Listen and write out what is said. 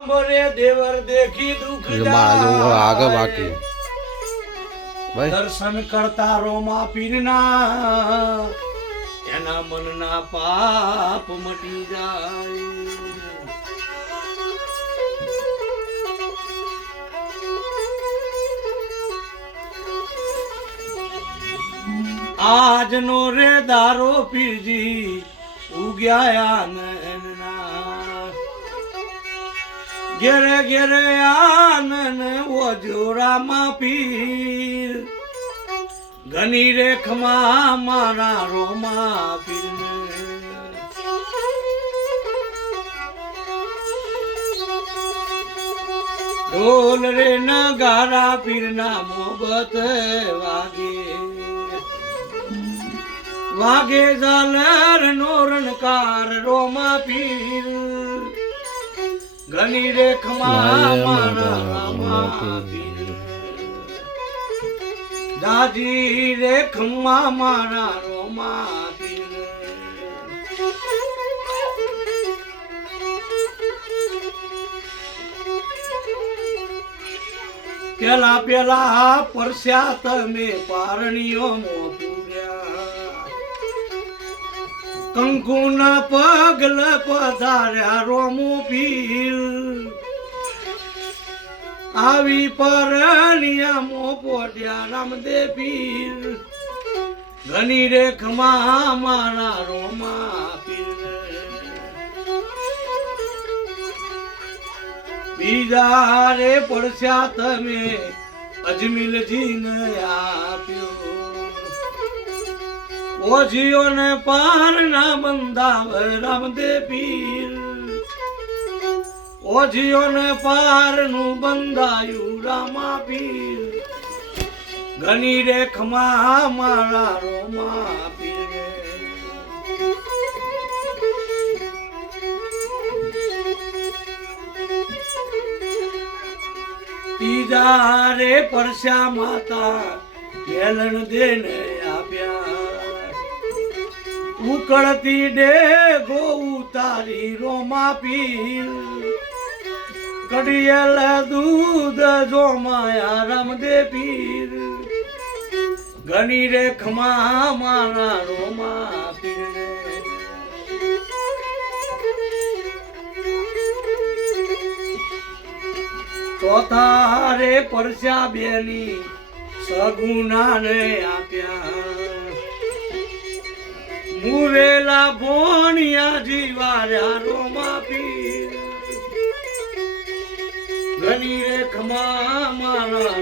બોરે દેવર દેખી દુઃખ આગે બાકી દર્શન કરતા રોમા પીરના એના મનના પાપ મટી જાય. આજનો રે દારો પીરજી ઉગ્યા નૈનના ઘેરે ઘેરે આનન ઓજોરામાં પીર ઘની રેખમાં મારા રોમા પીરને ઢોલ રે નગારા પીરના મોહબત વાગે વાગે ઝાલર નો રણકાર રોમા પીર ઘની રેખમાં મારા રોમા પીર દાદી રેખમાં મારા રોમા પીર. પેલા પેલા પરસ્યા તમે પારણીઓ પૂર્યા કંકુના પગલ પધાર્યા રોમો પીર આવી પરણિયા મો પોટ્યા રામદેવ પીર ઘની રેખમાં મારા રોમા પીર. બીજા રે પડસ્યા તમે અજમીલજીને આપ્યો ઓજીઓને પારના બંધાવ રામદેવ પીર ઓજીઓને પારનું બંધાયું રામા પીર ઘની રેખમાં મારા રોમા પીર. ત્રીજા રે પરસ્યા માતા કેલણ દેને આપ્યા ઉકળતી ડે ગો ઉતારી રોમા પીર કડિયેલ દૂધ જોમાયા રામદેવ પીર ઘની રેખમાં મારા રોમા પીર. ચોથા રે પરસ્યા બેની સગુનાને આપ્યા મુરેલા ભોણિયા જીવાર્યા રોમા પીર ઘની રેખમાં મારા